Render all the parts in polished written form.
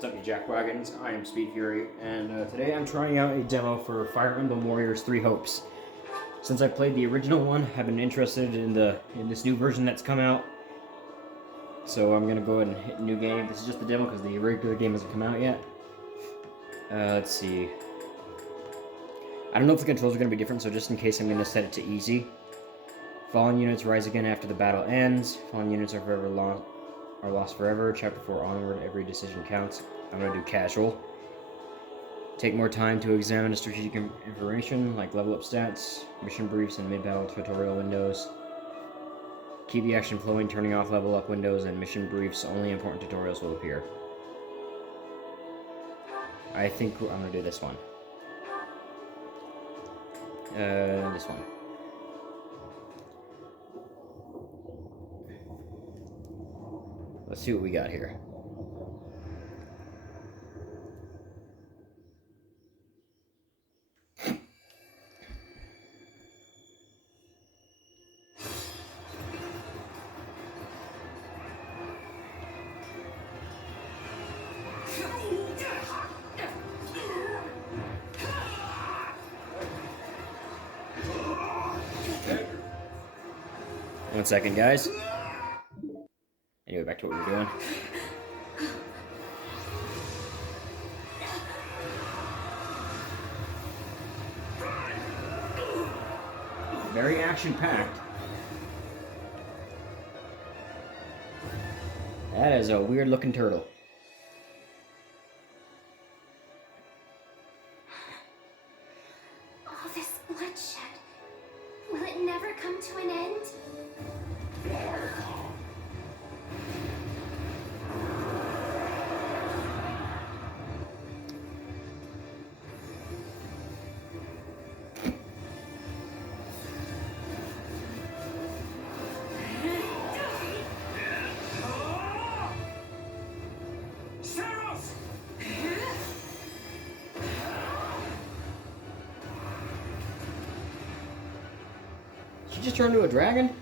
What's up, you jackwagons? I am Speed Fury, and today I'm trying out a demo for Fire Emblem Warriors 3 Hopes. Since I played the original one, I've been interested in this new version that's come out. So I'm gonna go ahead and hit new game. This is just the demo because the regular game hasn't come out yet. Let's see. I don't know if the controls are gonna be different, so just in case I'm gonna set it to easy. Fallen units rise again after the battle ends. Fallen units are lost forever. Chapter 4 onward, every decision counts. I'm gonna do casual. Take more time to examine the strategic information, like level up stats, mission briefs, and mid-battle tutorial windows. Keep the action flowing, turning off level up windows and mission briefs. Only important tutorials will appear. I think I'm gonna do this one. This one. Let's see what we got here. One second, guys. Anyway, back to what we were doing. Very action-packed. That is a weird-looking turtle. All this bloodshed, will it never come to an end? She just turned into a dragon?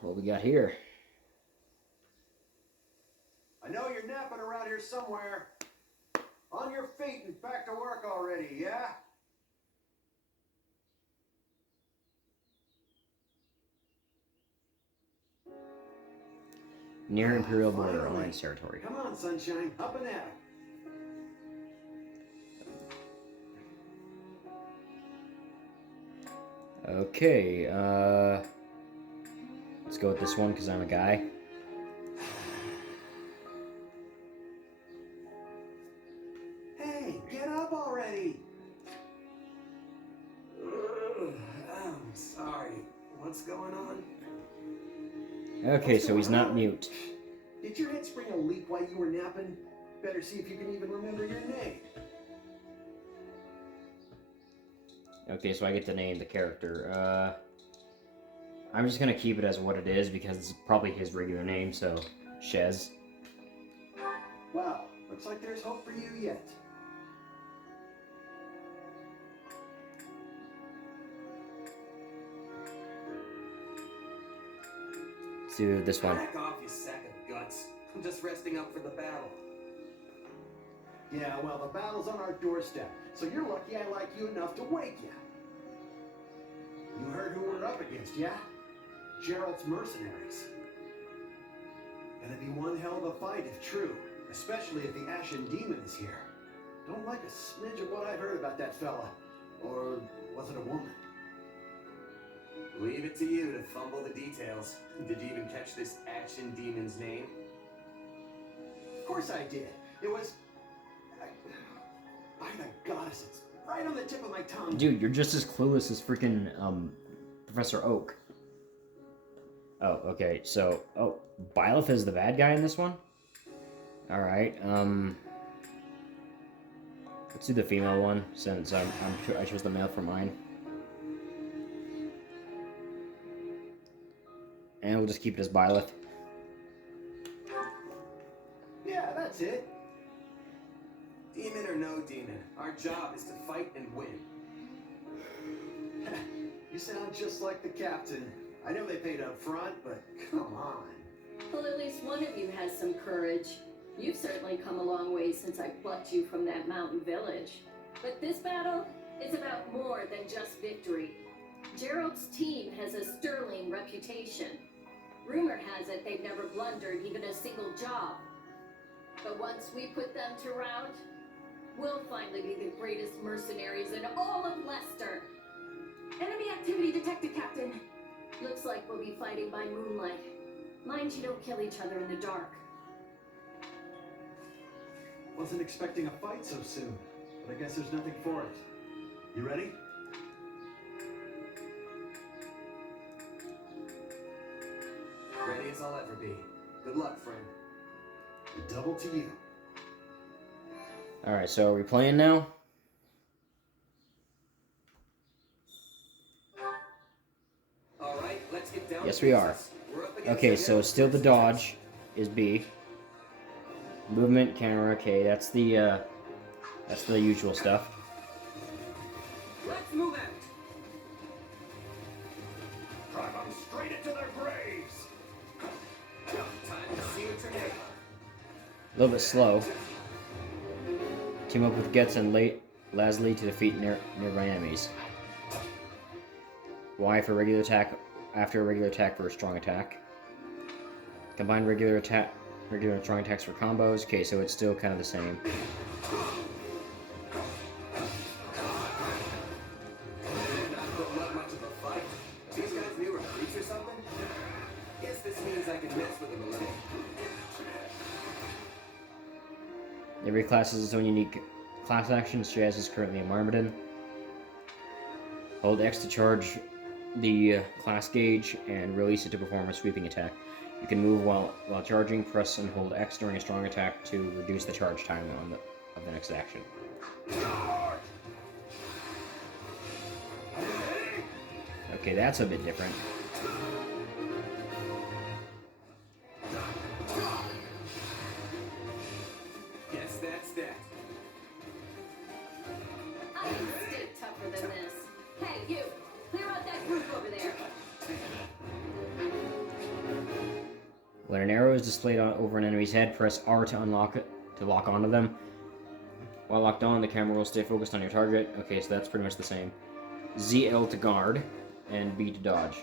What we got here? I know you're napping around here somewhere. On your feet and back to work already, yeah? Near Imperial border, Alliance territory. Come on, sunshine, up and at it. Okay, let's go with this one because I'm a guy. Hey, get up already! I'm sorry. What's going on? Okay, so he's not mute. Did your head spring a leak while you were napping? Better see if you can even remember your name. Okay, so I get to name the character. I'm just gonna keep it as what it is because it's probably his regular name, so Shez. Well, looks like there's hope for you yet. Let's do this one. Back off, you sack of guts. I'm just resting up for the battle. Yeah, well, the battle's on our doorstep, so you're lucky I like you enough to wake you. You heard who we're up against, yeah? Gerald's mercenaries. Gonna be one hell of a fight if true, especially if the Ashen Demon is here. Don't like a smidge of what I've heard about that fella. Or was it a woman? Leave it to you to fumble the details. Did you even catch this Ashen Demon's name? Of course I did. It was... By the goddess, it's right on the tip of my tongue. Dude, you're just as clueless as freaking, Professor Oak. Oh, okay, so... Oh, Byleth is the bad guy in this one? Alright, let's do the female one, since I chose the male for mine. And we'll just keep it as Byleth. Yeah, that's it. Demon or no demon, our job is to fight and win. You sound just like the captain. I know they paid up front, but come on. Well, at least one of you has some courage. You've certainly come a long way since I plucked you from that mountain village. But this battle is about more than just victory. Gerald's team has a sterling reputation. Rumor has it they've never blundered even a single job. But once we put them to rout, we'll finally be the greatest mercenaries in all of Leicester. Enemy activity detected, Captain. Looks like we'll be fighting by moonlight. Mind you don't kill each other in the dark. Wasn't expecting a fight so soon, but I guess there's nothing for it. You ready? Ready as I'll ever be. Good luck, friend. A double to you. Alright, so are we playing now? Alright, let's get down Yes, to we are. business. We're up against Okay, the so hill. still the dodge is B. Movement, camera, okay, that's the usual stuff. Let's move out. Drive them straight into their graves. Time to see what you're made of. A little bit slow. Team up with Getz and Lasley to defeat nearby enemies. Y for regular attack, after a regular attack for a strong attack. Combine regular and strong attacks for combos. Okay, so it's still kind of the same. Not putting up much of a fight. These guys new recruits or something? Guess this means I can mess with them a little. Every class has its own unique class action. Jazz is currently a Marmaden. Hold X to charge the class gauge and release it to perform a sweeping attack. You can move while charging. Press and hold X during a strong attack to reduce the charge time of the next action. Okay, that's a bit different. Guess that's that. I can stay tougher than this. Hey, you! Clear out that group over there! When an arrow is displayed over an enemy's head, press R to unlock it to lock onto them. While locked on, the camera will stay focused on your target. Okay, so that's pretty much the same. ZL to guard, and B to dodge.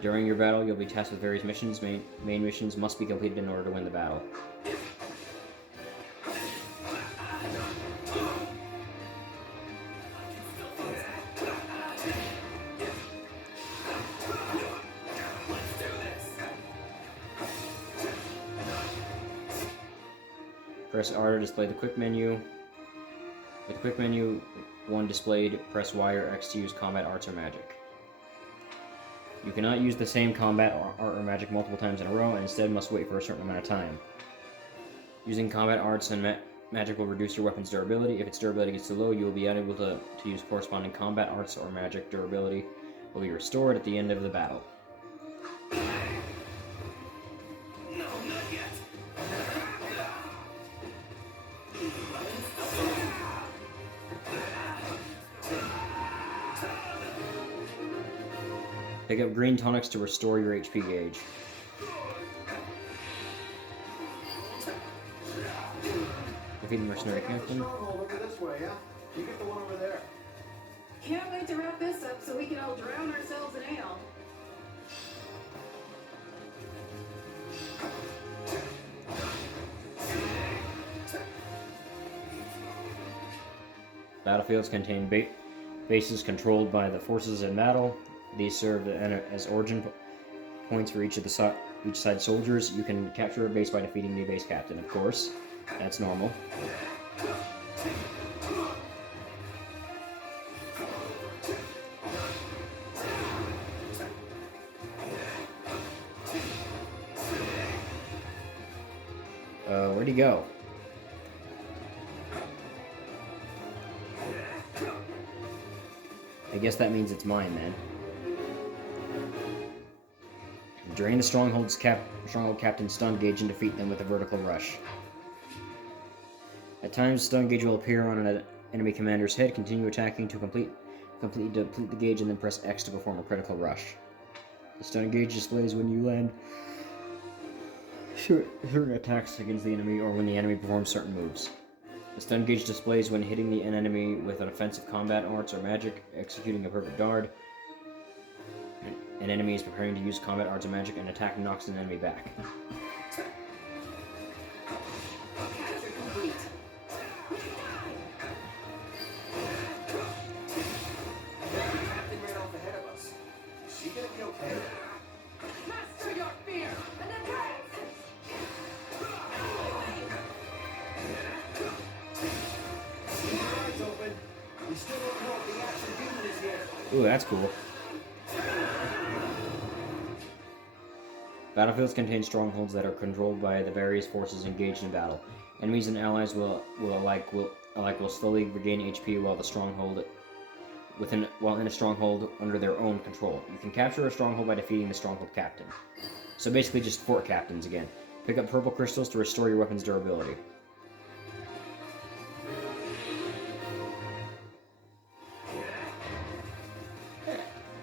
During your battle, you'll be tasked with various missions. Main missions must be completed in order to win the battle. Press R to display the quick menu. With quick menu 1 displayed, press Y or X to use combat arts or magic. You cannot use the same combat art or magic multiple times in a row, and instead must wait for a certain amount of time. Using combat arts and magic will reduce your weapon's durability. If its durability gets too low, you will be unable to use corresponding combat arts or magic. Durability will be restored at the end of the battle. No, not yet. Pick up green tonics to restore your HP gauge. Defeat the mercenary captain. Stronghold over this way, yeah? You get the one over there. Can't wait to wrap this up so we can all drown ourselves in ale. Battlefields contain bases controlled by the forces in battle. These serve as origin points for each side's soldiers. You can capture a base by defeating the base captain, of course. That's normal. Where'd he go? I guess that means it's mine then. Drain the Stronghold Captain's stun gauge and defeat them with a vertical rush. At times, stun gauge will appear on an enemy commander's head. Continue attacking to completely deplete the gauge and then press X to perform a critical rush. The stun gauge displays when you land certain attacks against the enemy or when the enemy performs certain moves. The stun gauge displays when hitting an enemy with an offensive combat arts or magic, executing a perfect dart. An enemy is preparing to use combat arts or magic, and attack knocks an enemy back. Capture complete. Captain ran off ahead of us. Is she gonna be okay? Master your fear and attack! Keep your eyes open. We still don't know if the action demon is here. Ooh, that's cool. Battlefields contain strongholds that are controlled by the various forces engaged in battle. Enemies and allies will slowly regain HP while in a stronghold under their own control. You can capture a stronghold by defeating the stronghold captain. So basically just fort captains again. Pick up purple crystals to restore your weapon's durability.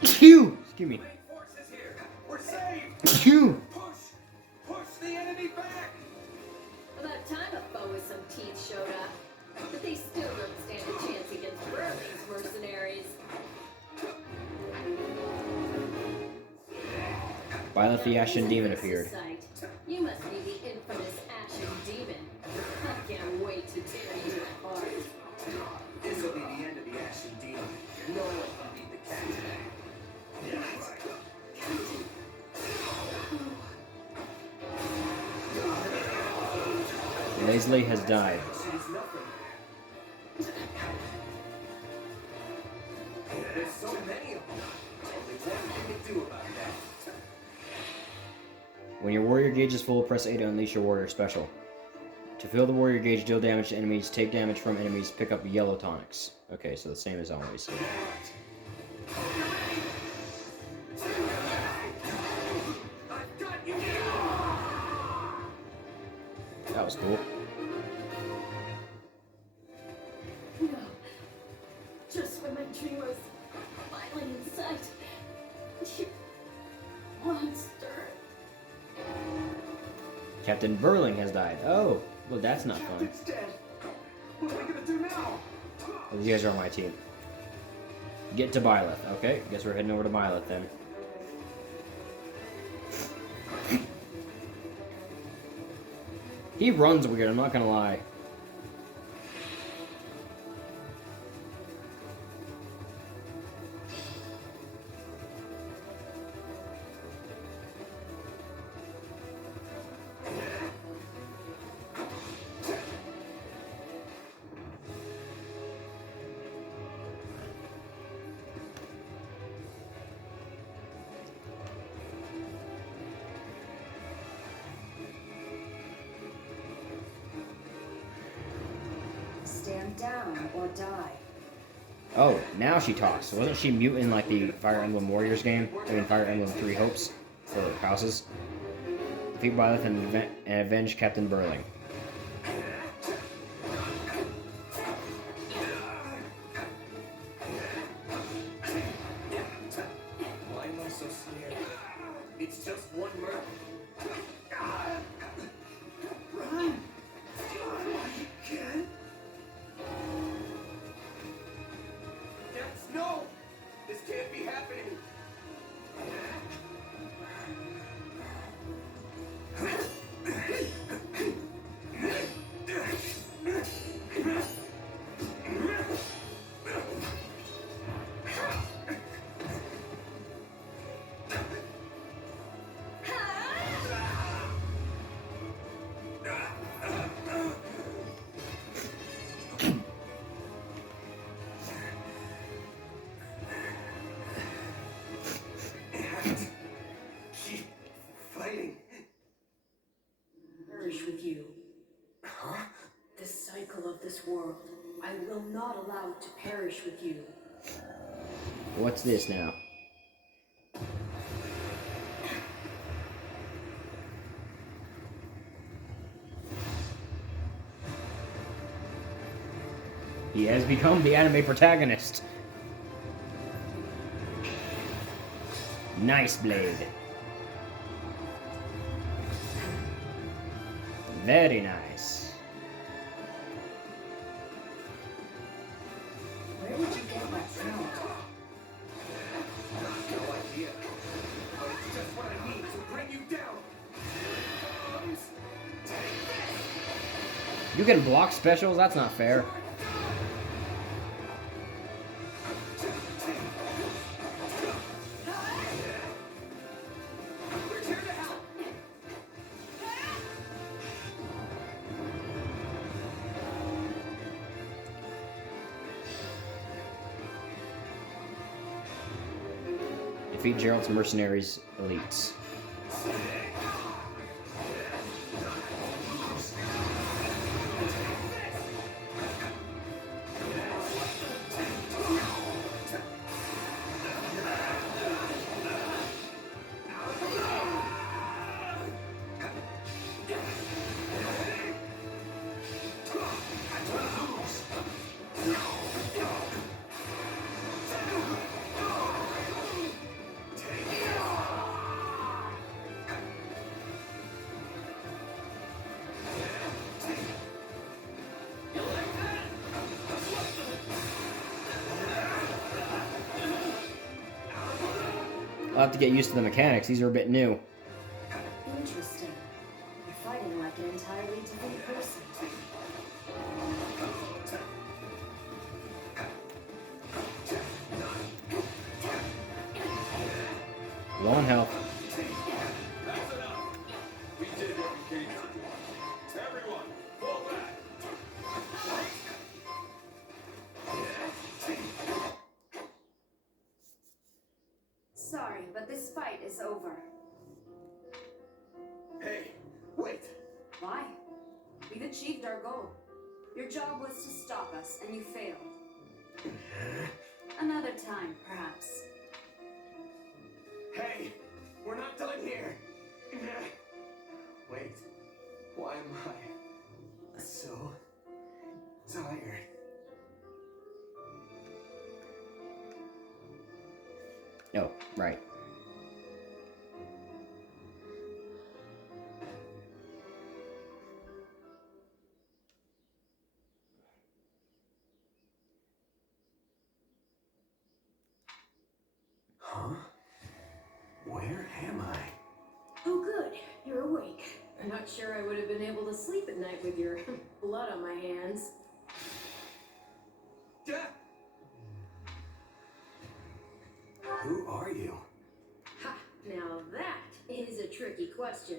Phew! Excuse me. Main force is here. We're saved. Phew! Push the enemy back. About time a foe with some teeth showed up. But they still don't stand a chance against Burling's mercenaries. Violet the Ashen Demon appeared. You must be the infamous Ashen Demon. I can't wait to tear you apart. This will be the end of the Ashen Demon. No one can beat the captain. Leslie has died. She's nothing. There's so many of them. Only one thing to do about that. When your warrior gauge is full, press A to unleash your warrior special. To fill the warrior gauge, deal damage to enemies, take damage from enemies, pick up yellow tonics. Okay, so the same as always. That was cool. No. Just when my dream was finally in sight. You monster. Captain Burling has died. Oh, well that's not fun. Captain's dead. What are we gonna do now? Well, you guys are on my team. Get to Byleth. Okay, guess we're heading over to Byleth then. He runs weird, I'm not gonna lie. Stand down or die. Oh, now she talks. Wasn't she mute in like the Fire Emblem Warriors game? I mean Fire Emblem Three Hopes for houses. Defeat Byleth and avenge Captain Burling. Why am I so scared? It's just one murder. Run! You can. No! This can't be happening! Keep fighting. Perish with you. Huh? This cycle of this world, I will not allow it to perish with you. What's this now? He has become the anime protagonist. Nice blade. Very nice. Where did you get that sound? No idea. But it's just what I need to bring you down. You can block specials? That's not fair. We're here to help. Defeat Gerald's mercenaries elites. I'll have to get used to the mechanics. These are a bit new. Interesting. You're fighting like an entirely different person. Low on health. That's enough. We did what we came to do. Everyone, pull back. Sorry, but this fight is over. Hey, wait. Why? We've achieved our goal. Your job was to stop us, and you failed. Another time, perhaps. Hey, we're not done here. Wait, why am I so tired? Oh, right. Huh? Where am I? Oh, good. You're awake. I'm not sure I would have been able to sleep at night with your blood on my hands. Yeah. Who are you? Ha! Now that is a tricky question.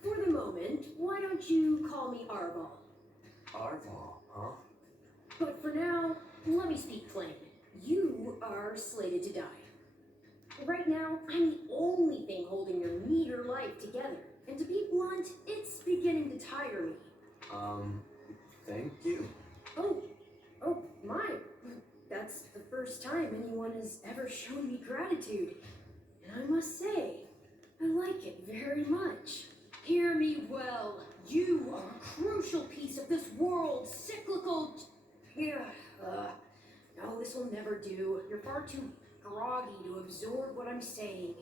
For the moment, why don't you call me Arval? Arval, huh? But for now, let me speak plain. You are slated to die. Right now, I'm the only thing holding your meager life together. And to be blunt, it's beginning to tire me. Thank you. Oh, my. That's the first time anyone has ever shown me gratitude. And I must say, I like it very much. Hear me well. You are a crucial piece of this world's cyclical... No, this will never do. You're far too groggy to absorb what I'm saying.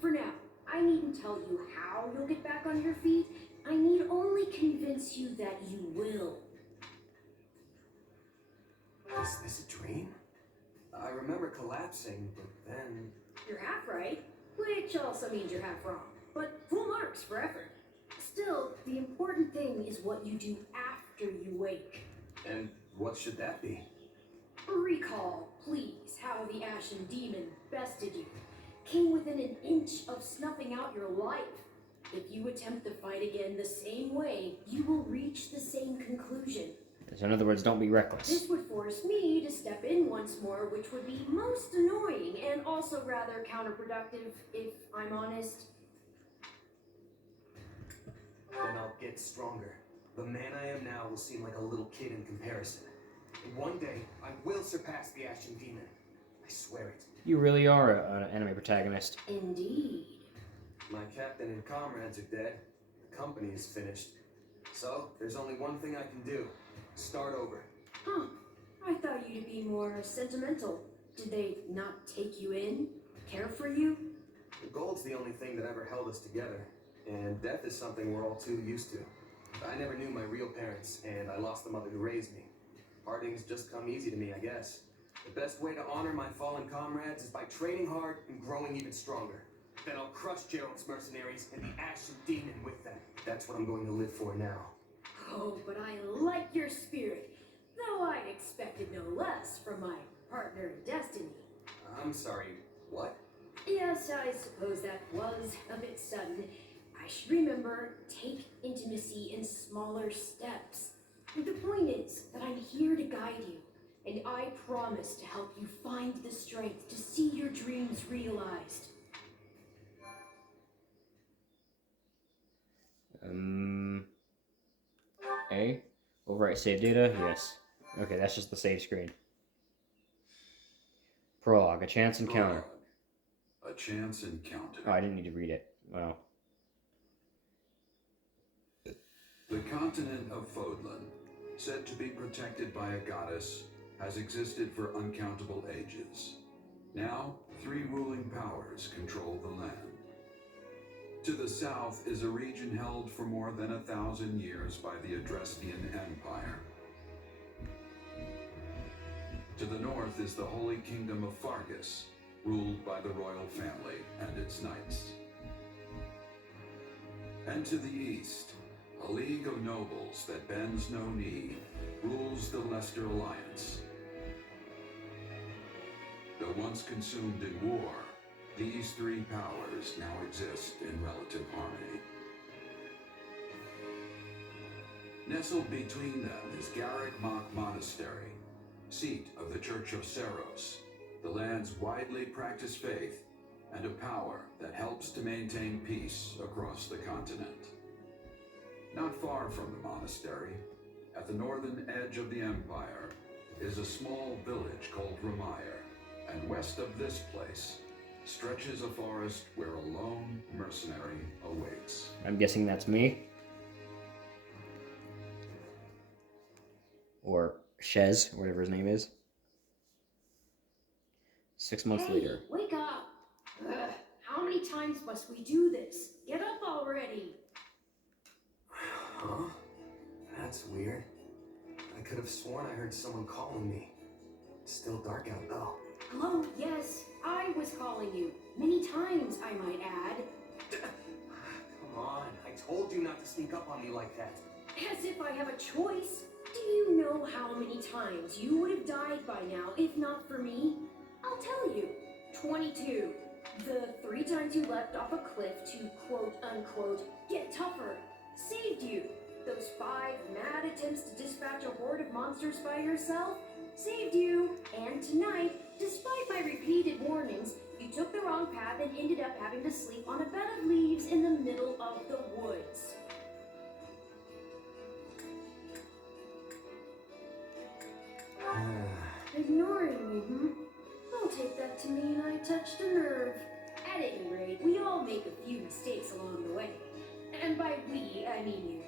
For now, I needn't tell you how you'll get back on your feet. I need only convince you that you will. Is this a dream? I remember collapsing, but then... You're half right, which also means you're half wrong. But full marks for effort. Still, the important thing is what you do after you wake. And what should that be? Recall, please, how the Ashen Demon bested you. Came within an inch of snuffing out your life. If you attempt to fight again the same way, you will reach the same conclusion. So in other words, don't be reckless. This would force me to step in once more, which would be most annoying and also rather counterproductive, if I'm honest. Then I'll get stronger. The man I am now will seem like a little kid in comparison. And one day, I will surpass the Ashen Demon. I swear it. You really are an anime protagonist. Indeed. My captain and comrades are dead. The company is finished. So, there's only one thing I can do. Start over. Huh. I thought you to be more sentimental. Did they not take you in? Care for you? Gold's the only thing that ever held us together, and death is something we're all too used to. I never knew my real parents, and I lost the mother who raised me. Partings just come easy to me, I guess. The best way to honor my fallen comrades is by training hard and growing even stronger. Then I'll crush Gerald's mercenaries and the Ashen Demon with them. That's what I'm going to live for now. Oh, but I like your spirit, though I expected no less from my partner in destiny. I'm sorry, what? Yes, I suppose that was a bit sudden. I should remember, take intimacy in smaller steps. The point is that I'm here to guide you, and I promise to help you find the strength to see your dreams realized. A? Overwrite save data? Yes. Okay, that's just the save screen. Prologue, a chance encounter. A chance encounter. Oh, I didn't need to read it. Wow. The continent of Fodlan, said to be protected by a goddess, has existed for uncountable ages. Now, 3 ruling powers control the land. To the south is a region held for more than 1,000 years by the Adrestian Empire. To the north is the Holy Kingdom of Fargus, ruled by the royal family and its knights. And to the east, a league of nobles that bends no knee, rules the Leicester Alliance. Though once consumed in war, these 3 powers now exist in relative harmony. Nestled between them is Garrick Mach Monastery, seat of the Church of Seros, the land's widely practiced faith, and a power that helps to maintain peace across the continent. Not far from the monastery, at the northern edge of the empire, is a small village called Ramire, and west of this place stretches a forest where a lone mercenary awaits. I'm guessing that's me. Or Shez, whatever his name is. 6 months Hey, later. wake up! Ugh, how many times must we do this? Get up already! Huh? That's weird. I could have sworn I heard someone calling me. It's still dark out though. Hello, yes, I was calling you. Many times, I might add. Come on, I told you not to sneak up on me like that. As if I have a choice. Do you know how many times you would have died by now if not for me? I'll tell you. 22. The 3 times you leapt off a cliff to quote-unquote get tougher saved you. Those 5 mad attempts to dispatch a horde of monsters by yourself saved you. And tonight, despite my repeated warnings, you took the wrong path and ended up having to sleep on a bed of leaves in the middle of the woods. Ignoring me, hmm? Don't take that to mean I touched a nerve. At any rate, we all make a few mistakes along the way. And by we, I mean you.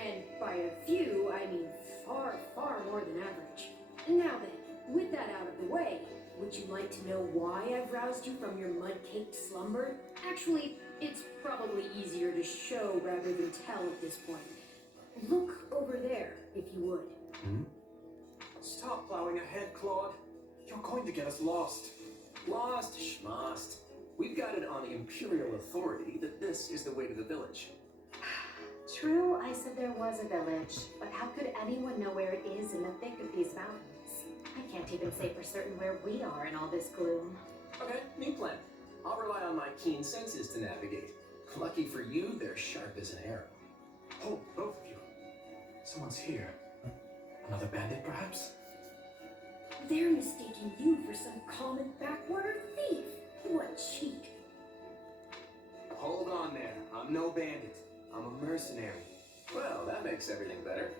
And by a few, I mean far, far more than average. Now then, with that out of the way, would you like to know why I've roused you from your mud-caked slumber? Actually, it's probably easier to show rather than tell at this point. Look over there, if you would. Hmm? Stop plowing ahead, Claude. You're going to get us lost. Lost, schmost. We've got it on imperial authority that this is the way to the village. True, I said there was a village, but how could anyone know where it is in the thick of these mountains? I can't even say for certain where we are in all this gloom. Okay, new plan. I'll rely on my keen senses to navigate. Lucky for you, they're sharp as an arrow. Oh, both of you. Someone's here. Another bandit, perhaps? They're mistaking you for some common backwater thief. What cheek. Hold on there. I'm no bandit. I'm a mercenary. Well, that makes everything better.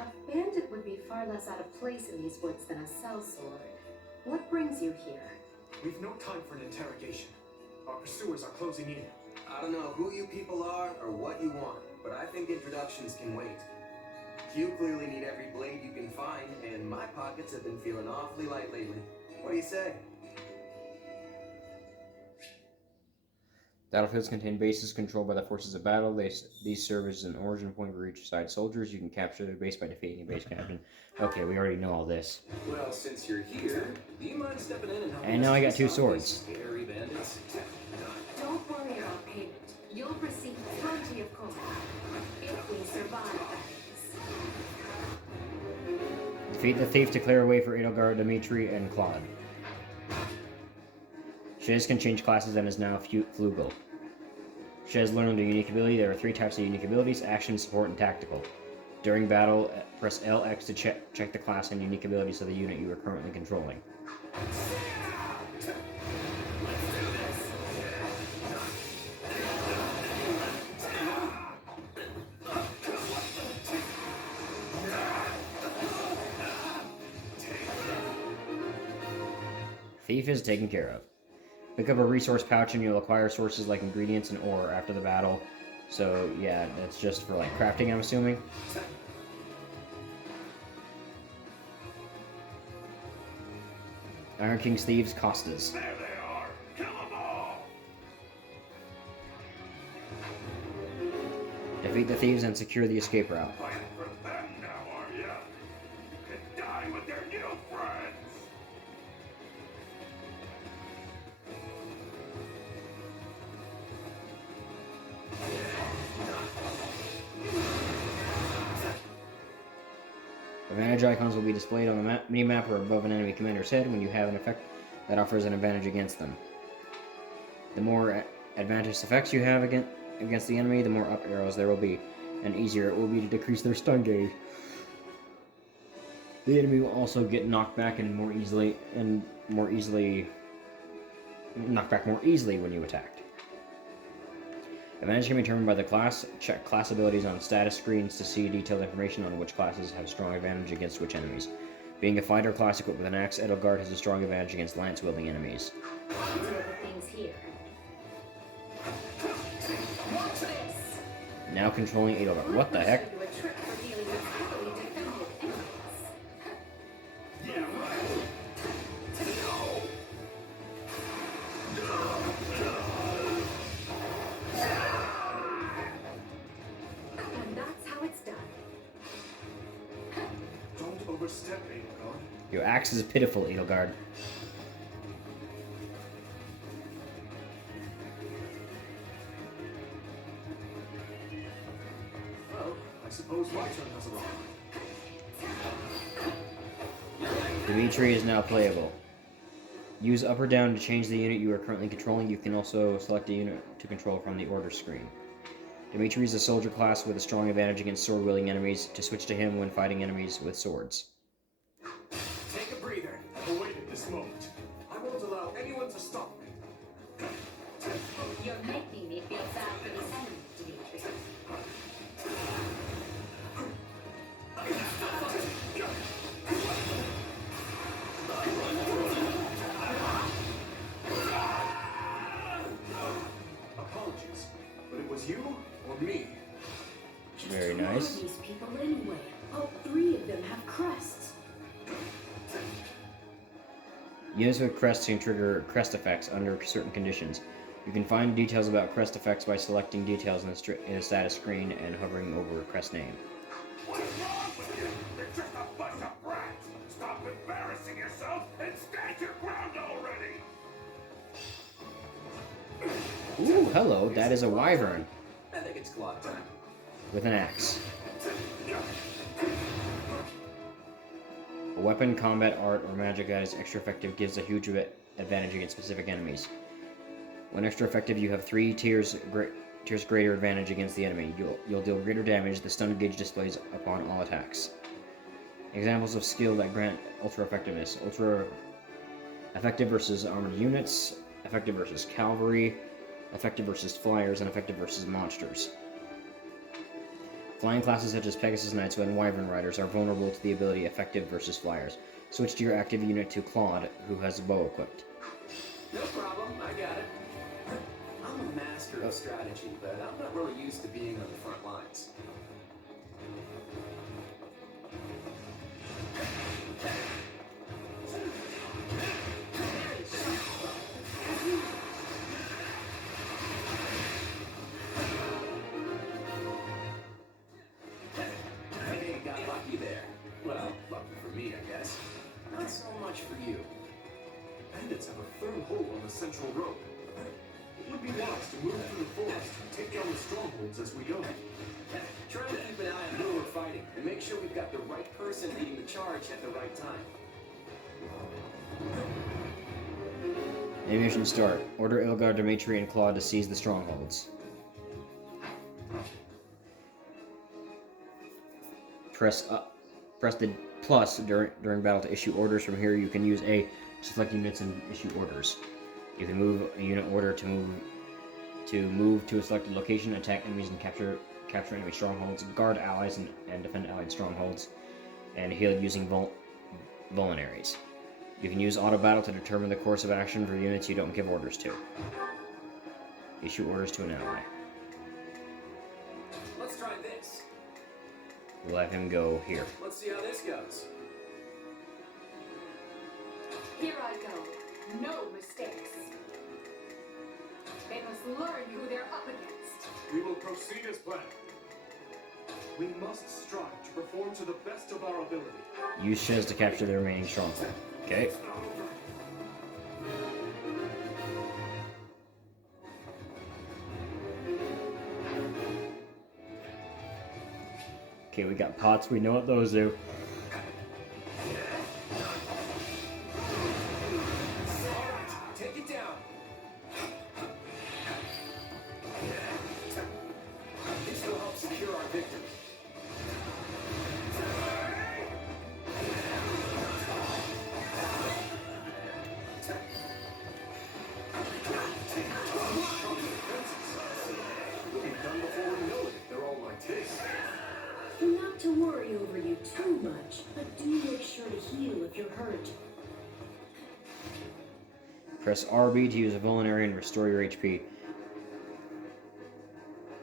A bandit would be far less out of place in these woods than a sellsword. What brings you here? We've no time for an interrogation. Our pursuers are closing in. I don't know who you people are or what you want, but I think introductions can wait. You clearly need every blade you can find, and my pockets have been feeling awfully light lately. What do you say? Battlefields contain bases controlled by the forces of battle. These serve as an origin point for each side soldiers. You can capture their base by defeating a base captain. Okay, we already know all this. Well, since you're here, do you mind stepping in and helping And now us I got chase 2 off swords. these scary bandits? Don't worry about payment. You'll receive plenty of coin. If we survive, that is. Defeat the thief to clear a way for Edelgard, Dimitri, and Claude. Shiz can change classes and is now Flugel. Shiz learned a unique ability. There are 3 types of unique abilities: action, support, and tactical. During battle, press LX to check the class and unique abilities of the unit you are currently controlling. Thief is taken care of. Pick up a resource pouch and you'll acquire sources like ingredients and ore after the battle. So yeah, that's just for like crafting, I'm assuming. Iron King's thieves, Costas. There they are! Kill them all! Defeat the thieves and secure the escape route. Fighting for them now, are ya? You can die with their new friends! Advantage icons will be displayed on the mini-map or above an enemy commander's head when you have an effect that offers an advantage against them. The more advantageous effects you have against the enemy, the more up arrows there will be, and easier it will be to decrease their stun gauge. The enemy will also get knocked back more easily when you attacked. Advantage can be determined by the class. Check class abilities on status screens to see detailed information on which classes have strong advantage against which enemies. Being a fighter class equipped with an axe, Edelgard has a strong advantage against lance-wielding enemies. Two of the things here. Watch this! Now controlling Edelgard. What the heck? I'll show you a trick for dealing with heavily defended enemies. Yeah, right! And that's how it's done. Don't overstep, Edelgard. Your axe is pitiful, Edelgard. Well, I suppose my turn has arrived. Dimitri is now playable. Use up or down to change the unit you are currently controlling. You can also select a unit to control from the order screen. Dimitri is a soldier class with a strong advantage against sword-wielding enemies. To switch to him when fighting enemies with swords. Take a breather. I've awaited this moment. I won't allow anyone to stop me. You're making me feel bad for this enemy, Dimitri. Apologies, but it was you or me? Very Who are nice. these people anyway? All 3 of them have crests. Units with crests can trigger crest effects under certain conditions. You can find details about crest effects by selecting details in the status screen and hovering over a crest name. What's wrong with you? You're just a bunch of brats! Stop embarrassing yourself and stand your ground already! Ooh, hello, that is a wyvern I think it's clock time. with an axe. A weapon, combat, art, or magic that is extra effective gives a huge advantage against specific enemies. When extra effective, you have 3 tiers greater advantage against the enemy. You'll deal greater damage. The stun gauge displays upon all attacks. Examples of skill that grant ultra effectiveness: ultra effective versus armored units, effective versus cavalry, effective versus flyers, and effective versus monsters. Flying classes such as Pegasus Knights and Wyvern Riders are vulnerable to the ability effective versus flyers. Switch to your active unit to Claude, who has a bow equipped. No problem, I got it. I'm a master of strategy, but I'm not really used to being on the front lines. central road. It would be wise to move through the forest and take down the strongholds as we go. Try to keep an eye on who we're fighting, and make sure we've got the right person leading the charge at the right time. Animation start. Order Ilgar, Dimitri, and Claude to seize the strongholds. Press the plus during battle to issue orders. From here, you can use A to select units and issue orders. You can move a unit order to move to a selected location, attack enemies, and capture enemy strongholds, guard allies and defend allied strongholds, and heal using vulneraries. You can use auto battle to determine the course of action for units you don't give orders to. Issue orders to an ally. Let's try this. We'll have him go here. Let's see how this goes. Here I go. No mistakes. They must learn who they're up against. We will proceed as planned. We must strive to perform to the best of our ability. Use Shez to capture the remaining stronghold. Okay. It's not over. Okay, we got pots. We know what those do. Take it down. This will help secure our victory. We'll be done before we know it if they're all like this. Not to worry over you too much, but do make sure to heal if you're hurt. Press RB to use a vulnerary and restore your HP.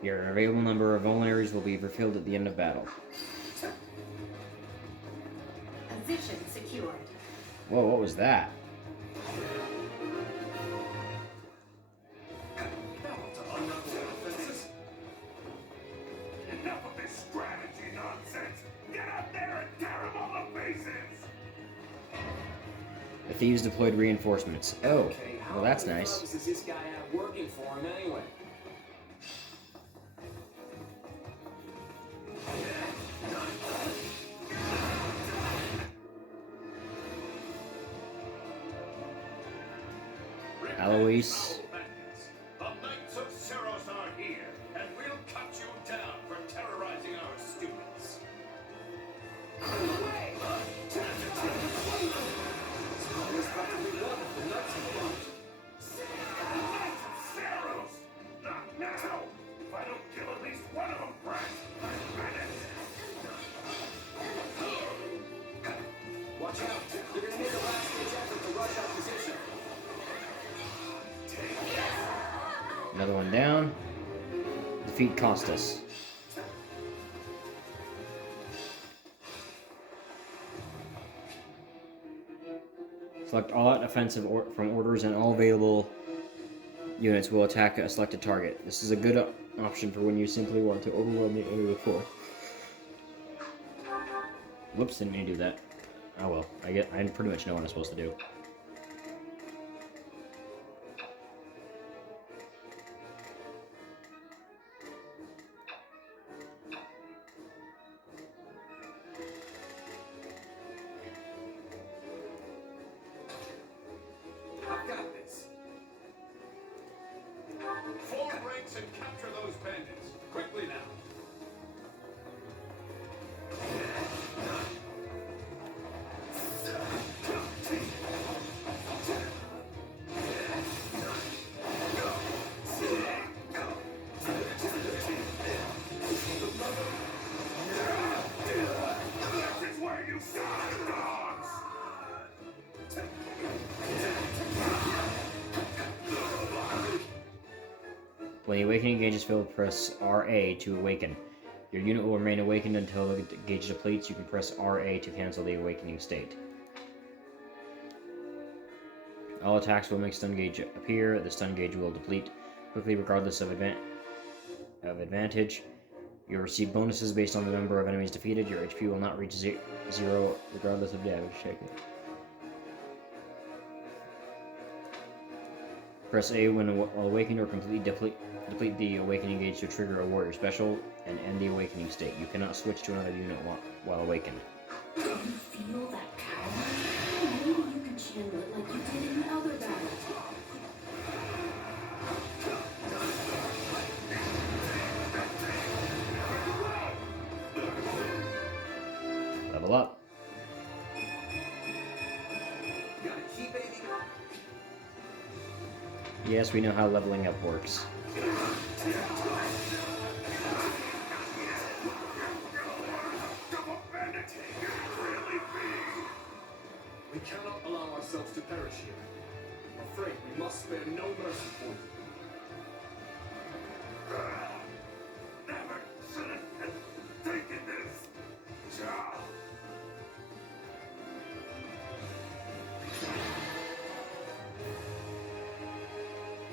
Your available number of vulneraries will be refilled at the end of battle. Position secured. Whoa, what was that? Enough of this strategy nonsense! Get up there and tear them all to pieces! The thieves deployed reinforcements. Oh, Okay, well that's how many nice. thugs does this guy have working for him anyway? Alois. The Knights of Seros are here, and we'll cut you down for terrorizing our students. Almost practically done with the nuts involved. Knights of Seros! Not now! If I don't kill at least one of them, Brad, I'm finished! Watch out! They're gonna make a last-ditch effort to rush our position. Another one down. Defeat Costas. Select all out offensive from orders, and all available units will attack a selected target. This is a good option for when you simply want to overwhelm the enemy with force. Whoops, didn't mean to do that. Oh well, I pretty much know what I'm supposed to do. I've got this. Form ranks and capture those bandits. Quickly now. This is where you die, dogs! When the awakening gauge is filled, press RA to awaken. Your unit will remain awakened until the gauge depletes. You can press RA to cancel the awakening state. All attacks will make stun gauge appear. The stun gauge will deplete quickly regardless of advantage. You'll receive bonuses based on the number of enemies defeated. Your HP will not reach zero regardless of damage taken. Press A when awakened or completely deplete the awakening gauge to trigger a warrior special and end the awakening state. You cannot switch to another unit while awakened. Do you feel that power? Maybe you can channel it like you did in the other battle. Level up. Got a key, baby? Yes, we know how leveling up works. Double bandit! Really big! We cannot allow ourselves to perish here. I'm afraid we must spare no mercy for you. Never should have taken this job.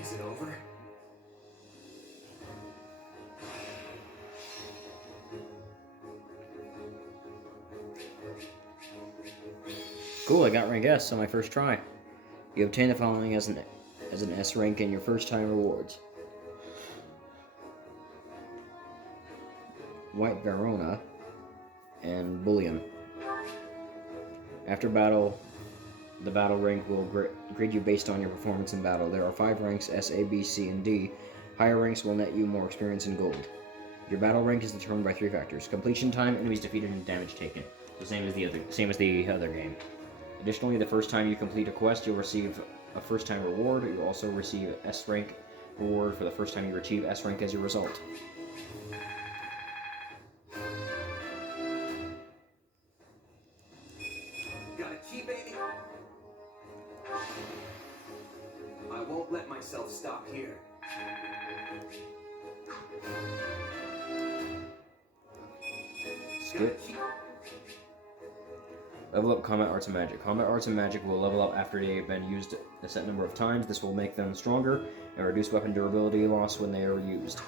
Is it over? Cool, I got rank S on my first try. You obtain the following as an S rank in your first time rewards. White Verona and Bullion. After battle, the battle rank will grade you based on your performance in battle. There are 5 ranks, S, A, B, C, and D. Higher ranks will net you more experience in gold. Your battle rank is determined by 3 factors: completion time, enemies defeated, and damage taken. So same as the other game. Additionally, the first time you complete a quest, you'll receive a first time reward. You'll also receive S rank reward for the first time you achieve S rank as your result. Got a key, baby? I won't let myself stop here. Got a Skip. key. Level up Combat Arts and Magic. Combat Arts and Magic will level up after they have been used a set number of times. This will make them stronger and reduce weapon durability loss when they are used.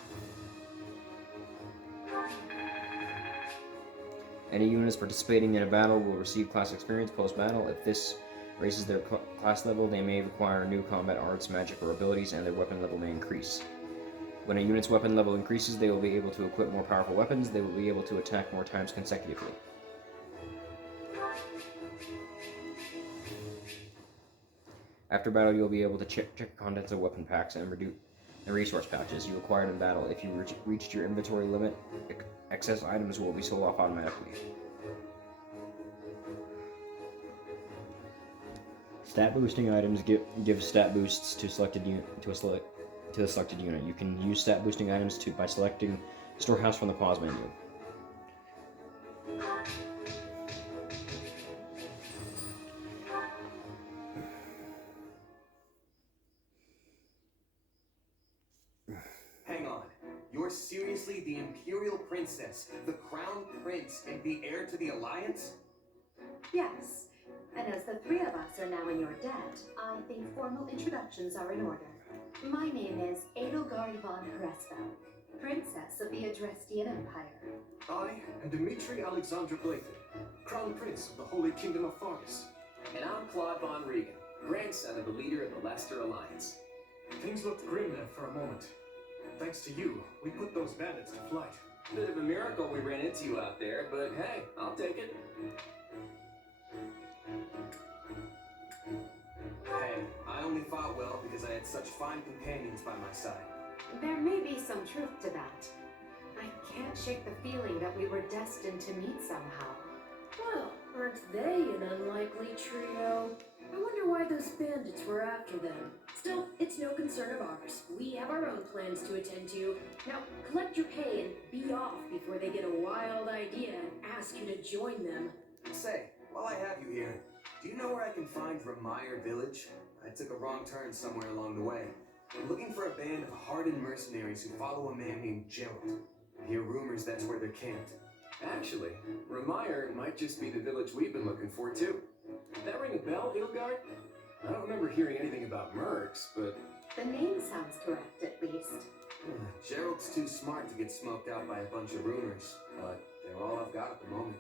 Any units participating in a battle will receive class experience post-battle. If this raises their class level, they may require new combat arts, magic, or abilities, and their weapon level may increase. When a unit's weapon level increases, they will be able to equip more powerful weapons. They will be able to attack more times consecutively. After battle, you'll be able to check the contents of weapon packs and resource pouches you acquired in battle. If you reached your inventory limit, excess items will be sold off automatically. Stat boosting items give stat boosts to a selected unit. You can use stat boosting items by selecting Storehouse from the pause menu. Hang on. You're seriously the Imperial Princess, the Crown Prince, and the heir to the Alliance? Yes. And as the 3 of us are now in your debt, I think formal introductions are in order. My name is Edelgard von Hresfeld, Princess of the Adrestian Empire. I am Dmitri Alexander Blathen, Crown Prince of the Holy Kingdom of Fargus. And I'm Claude von Regan, grandson of the leader of the Leicester Alliance. Things looked grim there for a moment. Thanks to you, we put those bandits to flight. Bit of a miracle we ran into you out there, but hey, I'll take it. Hey, I only fought well because I had such fine companions by my side. There may be some truth to that. I can't shake the feeling that we were destined to meet somehow. Well, aren't they an unlikely trio? I wonder why those bandits were after them. Still, it's no concern of ours. We have our own plans to attend to. Now, collect your pay and be off before they get a wild idea and ask you to join them. Say, while I have you here, do you know where I can find Remire Village? I took a wrong turn somewhere along the way. I'm looking for a band of hardened mercenaries who follow a man named Gerald. I hear rumors that's where they're camped. Actually, Remire might just be the village we've been looking for, too. That ring a bell, Edelgard? I don't remember hearing anything about mercs, but... The name sounds correct, at least. Gerald's too smart to get smoked out by a bunch of rumors, but they're all I've got at the moment.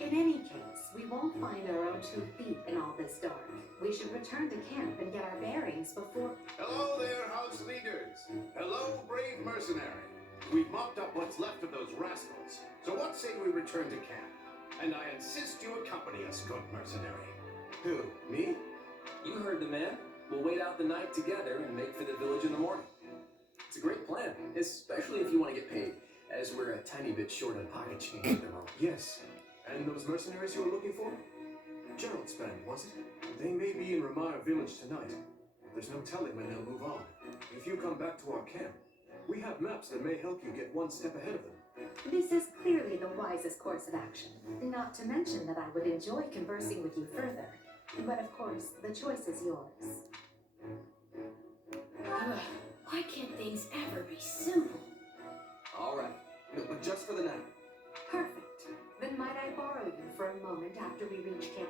In any case, we won't find our own 2 feet in all this dark. We should return to camp and get our bearings before... Hello there, house leaders. Hello, brave mercenary. We've mopped up what's left of those rascals. So what say we return to camp? And I insist you accompany us, good mercenary. Who? Me? You heard the man. We'll wait out the night together and make for the village in the morning. It's a great plan, especially if you want to get paid, as we're a tiny bit short on pocket change at the moment. Yes. And those mercenaries you were looking for? Gerald's band, was it? They may be in Ramire village tonight. There's no telling when they'll move on. If you come back to our camp, we have maps that may help you get one step ahead of them. This is clearly the wisest course of action. Not to mention that I would enjoy conversing with you further. But of course, the choice is yours. Why can't things ever be simple? All right. No, but just for the night. Perfect. Then might I borrow you for a moment after we reach camp?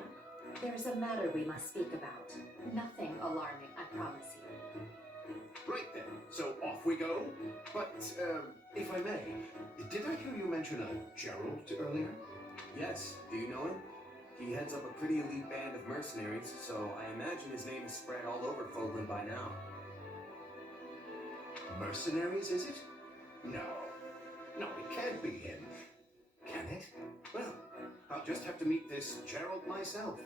There's a matter we must speak about. Nothing alarming, I promise you. Right then, so off we go. But, if I may, did I hear you mention a Gerald earlier? Yes. Do you know him? He heads up a pretty elite band of mercenaries, so I imagine his name is spread all over Fogland by now. Mercenaries, is it? No. No, it can't be him. Can it? Well, I'll just have to meet this Gerald myself.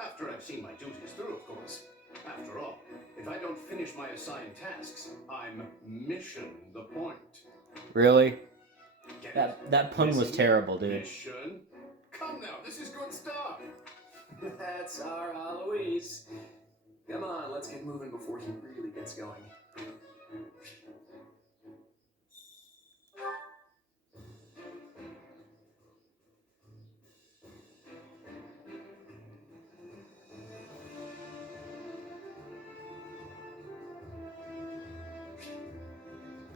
After I've seen my duties through, of course. After all, if I don't finish my assigned tasks, I'm mission the point. Really? Get it? That pun was terrible, dude. Mission? Come now, this is good stuff. That's our Alois. Come on, let's get moving before he really gets going.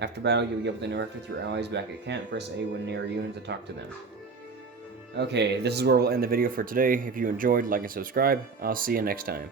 After battle, you'll be able to interact with your allies back at camp. Press A when near you and to talk to them. Okay, this is where we'll end the video for today. If you enjoyed, like and subscribe. I'll see you next time.